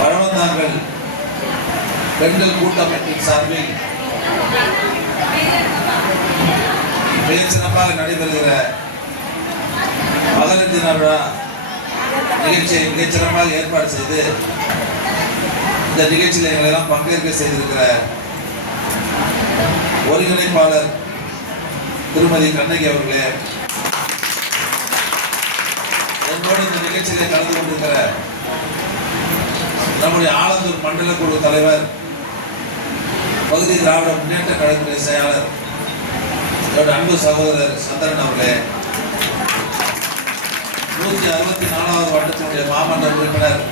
பழவந்தாங்கல் பெண்கள் கூட்டமைப்பின் சார்பில் மிக சிறப்பாக நடைபெறுகிற மகளிர் தின விழா நிகழ்ச்சியை மிகச்சிறப்பாக ஏற்பாடு செய்து இந்த நிகழ்ச்சியில் எங்களை எல்லாம் பங்கேற்க செய்திருக்கிற ஒருங்கிணைப்பாளர் திருமதி கண்ணகி அவர்களே, என்னோடு இந்த நிகழ்ச்சியிலே கலந்து கொண்டிருக்கிற நம்முடைய ஆலந்தூர் மண்டல குழு தலைவர், பகுதி திராவிட முன்னேற்ற கழகத்துடைய செயலாளர் என்னோட அன்பு சகோதரர் சந்திரன் அவர்களே, 164வது வட்டத்தினுடைய மாமன்ற உறுப்பினர்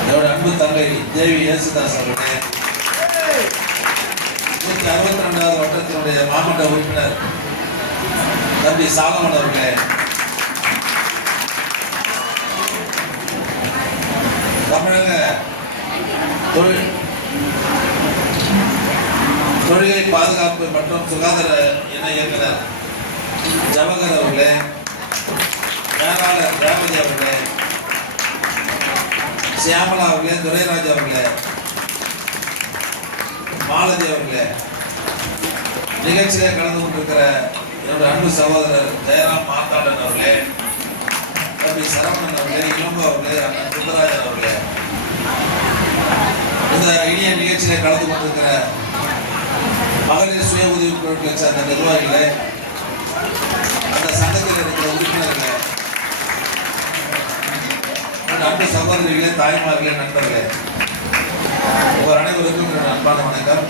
என்னோட அன்பு தங்கை தேவி இயேசுதாஸ் அவர்களே, 162வது வட்டத்தினுடைய மாமன்ற உறுப்பினர் தம்பி சாலமன் அவர்களே, தமிழக தொழிலை பாதுகாப்பு மற்றும் சுகாதார இணை இயக்குனர் ஜவஹர் அவர்களே, மேலாளர் ரேவதி அவர்களே, சியாமலா அவர்களே, துரைராஜ் அவர்களே, மாலதி அவர்களே, நிகழ்ச்சியிலே கலந்து கொண்டிருக்கிற என்னுடைய அன்பு சகோதரர் ஜெயராம் மாத்தாண்டன் அவர்களே, தம்பி சரவணன் அவர்களே, இளம்பு அவர்களே, அண்ணன் சுந்தராஜன் அவர்களே, இந்த இனிய நிகழ்ச்சியிலே கலந்து கொண்டிருக்கிற மகளிர் சுய உதவி குழுக்களை சார்ந்த நிர்வாகிகளே, அந்த சங்கத்தில் இருக்கிற உறுப்பினர்களே, அன்பு சகோதரிகளே, தாய்மார்களே, நண்பர்களே, உங்கள் அனைவருக்கும் என்னுடைய அன்பான வணக்கம்.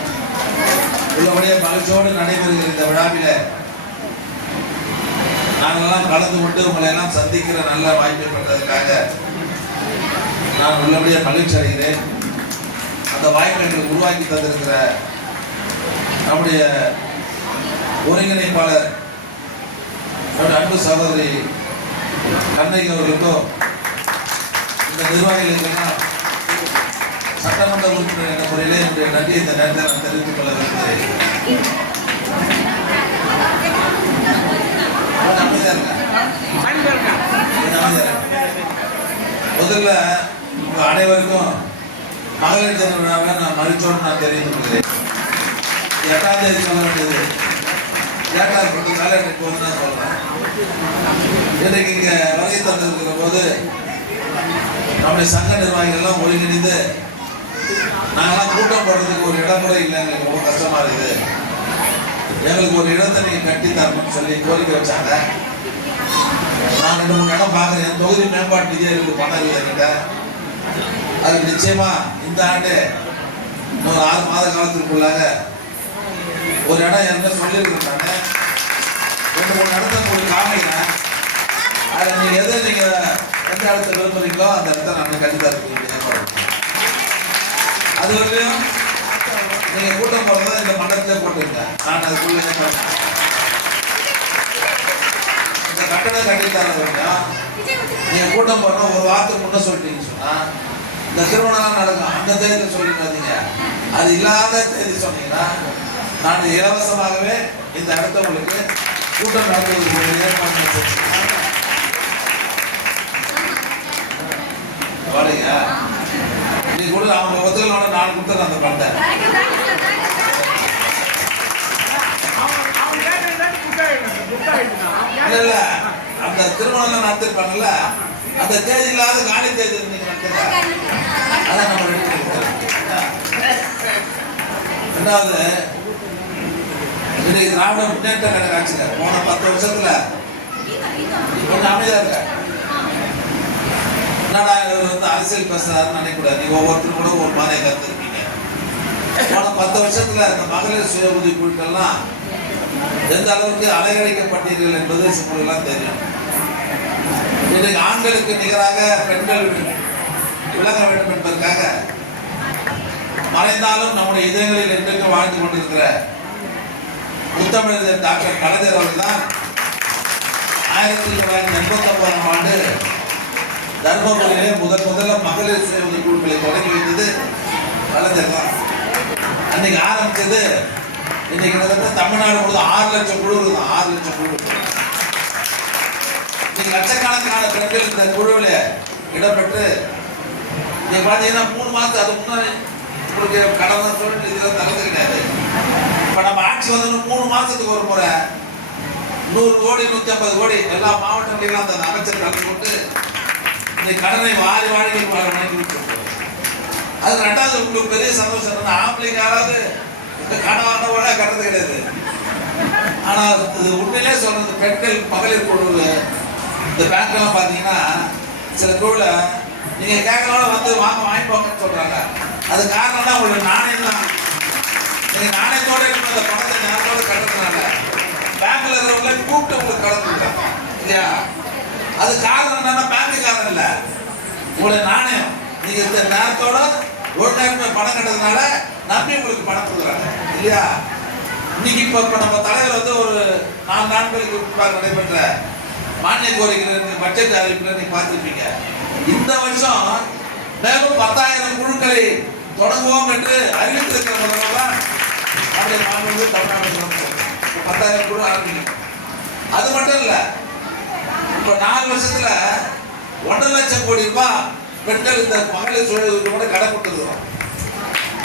உள்ளபடியே மகிழ்ச்சியோடு நடைபெறுகிற இந்த விழாவில நாங்களெல்லாம் கலந்து கொண்டு உங்களை எல்லாம் சந்திக்கிற நல்ல வாய்ப்பை பெற்றதற்காக நான் உள்ளபடியே மகிழ்ச்சி அடைகிறேன். அந்த வாய்ப்பை எங்களுக்கு உருவாக்கி தந்திருக்கிற நம்முடைய ஒருங்கிணைப்பாளர் என்னுடைய அன்பு சகோதரி கண்ணகி அவர்களுக்கும் இந்த நிர்வாகிகளுக்கெல்லாம் சட்டமன்ற உறுப்பினர் என்ற முறையிலே என்னுடைய நன்றியை இந்த நேரத்தில் நான் தெரிவித்துக் கொள்ள விரும்புகிறேன். முதல்ல உங்க அனைவருக்கும் மகளிர் தின விழாவை நான் மகிழ்ச்சியோடு நான் தெரிவித்துக் கொள்கிறேன். 8ஆம் தேதி சொல்ல வேண்டியது டேட்டா போட்டதால எனக்கு வந்து தான் சொல்றேன். இன்றைக்கு இங்க வருகை தந்திருக்கிற போது நம்முடைய சங்க நிர்வாகிகள் எல்லாம் ஒருங்கிணைந்து நாங்கெல்லாம் கூட்டம் போடுறதுக்கு ஒரு இடம் கூட இல்லை, எங்களுக்கு ரொம்ப கஷ்டமா இருக்குது, எங்களுக்கு ஒரு இடத்தை நீங்க கட்டி தரணும்னு சொல்லி கோரிக்கை வச்சாங்க. நான் 2-3 இடம் பார்க்குறேன். தொகுதி மேம்பாட்டு நிதியே இருக்குது, பணம் இருக்குது என்கிட்ட. அது நிச்சயமா இந்த ஆண்டு இன்னொரு 6 மாத காலத்திற்குள்ளாக ஒரு இடம் என்ன சொல்லியிருக்காங்க. 2-3 இடத்த உங்களுக்கு காமிக்கிறேன். அதில் நீங்க எதை நீங்க எந்த இடத்த விரும்புறீங்களோ அந்த இடத்த நான் கண்டிப்பா இருக்கீங்க. அது வரையும் நீங்க கூட்டம் போறதா இந்த மண்டலத்திலே போட்டுருங்க. நான் அதுக்குள்ள இந்த கட்டணம் கட்டித்தரது வரையும் நீங்க கூட்டம் போறோம் ஒரு வாரத்துக்கு முன்ன சொல்லிட்டீங்கன்னு சொன்னா இந்த திருமணம் நடக்கும். அந்த தேதியில சொல்லிடாதீங்க. அது இல்லாத தேதி சொன்னீங்கன்னா நான் இலவசமாகவே இந்த இடத்த உங்களுக்கு கூட்டம் நடத்துவதற்கு ஏற்பாடு செஞ்சுருக்கேன். வரீங்க நீ கூட அவங்க ஒத்துக்கலோட நான் கொடுத்துறேன் அந்த பண்டை. இல்ல அந்த திருமணம் நடத்திருப்பாங்கல்ல அந்த தேதி இல்லாத காலி தேதி நீங்க நடத்துங்க. அதான் நம்ம ரெடி பண்ணிருக்கோம். ரெண்டாவது, இன்னைக்கு திராவிட முன்னேற்ற கழக ஆட்சியில போன 10 வருஷத்துல கொஞ்சம் அமைதியா இருக்க. என்னடா இவர் வந்து அரசியல் பேசுறாருன்னு நினைக்கூடாது. நீங்க ஒவ்வொருத்தரும் கூட ஒரு மாதிரி கருத்து இருக்கீங்க. போன 10 வருஷத்துல இந்த மகளிர் சுய உதவி குழுக்கள்லாம் எந்த அளவுக்கு அலைகழிக்கப்பட்டீர்கள் என்பது உங்களுக்கு தெரியும். இன்றைக்கு ஆண்களுக்கு நிகராக பெண்கள் விளங்க வேண்டும் என்பதற்காக மறைந்தாலும் நம்முடைய இதயங்களில் என்றைக்கு வாழ்ந்து கொண்டிருக்கிற முத்தமிழர் டாக்டர் கலைஞர் அவர்கள் தான் 1989ஆம் ஆண்டு தர்மபுரியிலே முதல்ல மகளிர் சுய உதவி குழுக்களை தொடங்கி வைத்தது கலைஞர் தான். அன்னைக்கு ஆரம்பிச்சது இன்னைக்கு கிட்டத்தட்ட தமிழ்நாடு முழுவதும் 6 லட்சம் குழு தான். 6 லட்சம் குழு இன்னைக்கு லட்சக்கணக்கான பெண்கள் இந்த குழுவில் இடம்பெற்று நீங்க பாத்தீங்கன்னா 3 மாசம் அது முன்னாடி உங்களுக்கு கடன் சொல்லிட்டு இதெல்லாம் தகுதி கிடையாது. இப்ப நம்ம ஆட்சி வந்து 3 மாசத்துக்கு ஒரு முறை 100 கோடி 150 கோடி எல்லா மாவட்டங்களிலும் அந்த அமைச்சர் கலந்து கொண்டு இந்த கடனை வாரி வாரி வாங்கி விட்டு அது ரெண்டாவது உங்களுக்கு பெரிய சந்தோஷம் என்னன்னா ஆம்பளைங்க யாராவது கடன் வாங்கினோட கட்டுறது கிடையாது. ஆனா இது உண்மையிலே சொல்றது பெண்கள் மகளிர் குழு இந்த பேங்க் எல்லாம் பாத்தீங்கன்னா சில குழுல நீங்க கேட்கறவங்க வந்து வாங்கிப்பாங்கன்னு சொல்றாங்க. அது காரணம் தான் உங்களுக்கு நாணயம் தான். நீங்க நாணயத்தோட அந்த பணத்தை நேரத்தோட கட்டுறதுனால பேங்க்ல இருக்கிறவங்கள கூப்பிட்டு உங்களுக்கு கலந்துருக்காங்க இல்லையா? அது காரணம் என்னன்னா பேங்க் காரணம் இல்லை, உங்களுடைய நாணயம். நீங்க இந்த நேரத்தோட ஒரு நேரமே பணம் கட்டுறதுனால நம்பி உங்களுக்கு பணம் கொடுக்குறாங்க இல்லையா? இன்னைக்கு இப்ப நம்ம தலைவர் வந்து ஒரு 4 நாட்களுக்கு முன்பாக நடைபெற்ற மானிய கோரிக்கை பட்ஜெட் அறிவிப்புல நீங்க பார்த்திருப்பீங்க. இந்த வருஷம் மேலும் 10,000 குழுக்களை தொடங்குவோம் என்று அறிவித்திருக்கிற முதல்வர் நம்முடைய மாநில தமிழ்நாடு 10,000 குழு ஆரம்பிக்கும். அது மட்டும் இல்ல, இப்ப 4 வருஷத்துல 1.5 லட்சம் கோடி ரூபாய் பெண்கள் இந்த மகளிர் சுய கூட கடன் கொடுத்துருக்கோம்.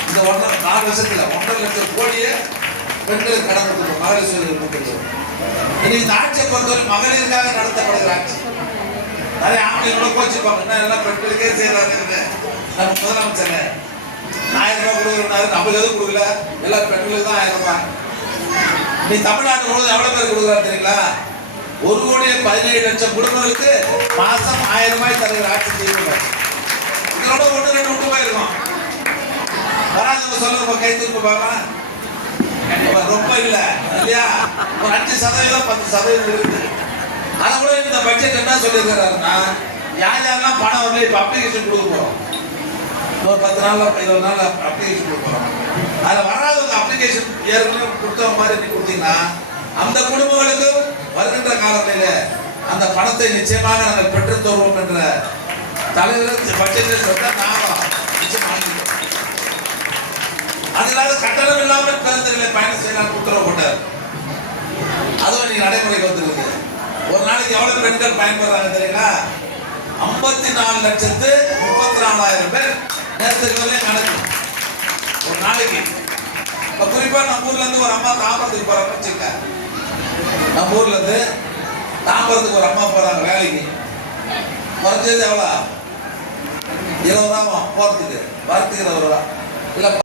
இந்த 4 வருஷத்துல 1.5 லட்சம் கோடியே பெண்களுக்கு கடன் கொடுத்துருக்கோம், மகளிர் சுய கொடுத்துருக்கோம். இன்னைக்கு இந்த ஆட்சியை பொறுத்தவரை மகளிருக்காக நடத்தப்படுகிற ஆட்சி. நிறைய ஆம்பளைங்களோட கோச்சிப்பாங்க, என்ன எல்லாம் பெண்களுக்கே செய்யறாங்க. நம்ம முதலமைச்சர் 1000 ரூபாய் கொடுக்குறாரு, நமக்கு எதுவும் கொடுக்கல, எல்லாம் பெண்களுக்கு தான் 1000 ரூபாய். நீ தமிழ்நாடு முழுவதும் எவ்வளவு பேர் கொடுக்குறாரு தெரியுங்களா? 1,17,00,000 குடும்பங்களுக்கு மாசம் 1000 ரூபாய் தருகிற ஆட்சி செய்யுங்க. இதோட 1-2 ரூபாய் இருக்கும். வராதவங்க சொல்லுங்க, கை திரும்ப பார்க்கலாம். ரொம்ப இல்லை இல்லையா? ஒரு 5% 10% இருக்குது. அதை கூட இந்த பட்ஜெட் என்ன சொல்லியிருக்கிறாருன்னா, யாரெல்லாம் பணம் வரல இப்ப அப்ளிகேஷன் கொடுக்க போறோம். ஒரு 10 நாள் 20 நாள் அப்ளிகேஷன் கொடுக்க போறோம். அதுல வராதவங்க அப்ளிகேஷன் ஏற்கனவே கொடுத்த மாதிரி நீ கொடுத்தீங்கன்னா அந்த குடும்பங்களுக்கு வருகின்ற காலத்தில அந்த பணத்தை நிச்சயமாக நாங்கள் பெற்று தருவோம் என்ற தலைவர் பட்ஜெட்டில் சொன்ன நாங்கள் நிச்சயம் அதனால கட்டணம் இல்லாமல் பேருந்துகளை பயணம் செய்யலாம் உத்தரவு போட்டார். அதுவும் நீங்க நடைமுறைக்கு வந்துருக்கு. ஒரு நாளைக்கு எவ்வளவு பெண்கள் பயன்படுறாங்க தெரியுங்களா? 54,34,000 பேர் நேரத்துக்கு கணக்கு ஒரு நாளைக்கு. இப்ப குறிப்பா நம்ம ஊர்ல இருந்து ஒரு அம்மா தாம்பரத்துக்கு போறாங்க வச்சுக்க. நம்ம ஊர்ல இருந்து தாம்பரத்துக்கு ஒரு அம்மா போறாங்க வேலைக்கு. குறைஞ்சது எவ்வளவு? 20 ரூபா போறதுக்கு, வரத்துக்கு 20 ரூபா இல்ல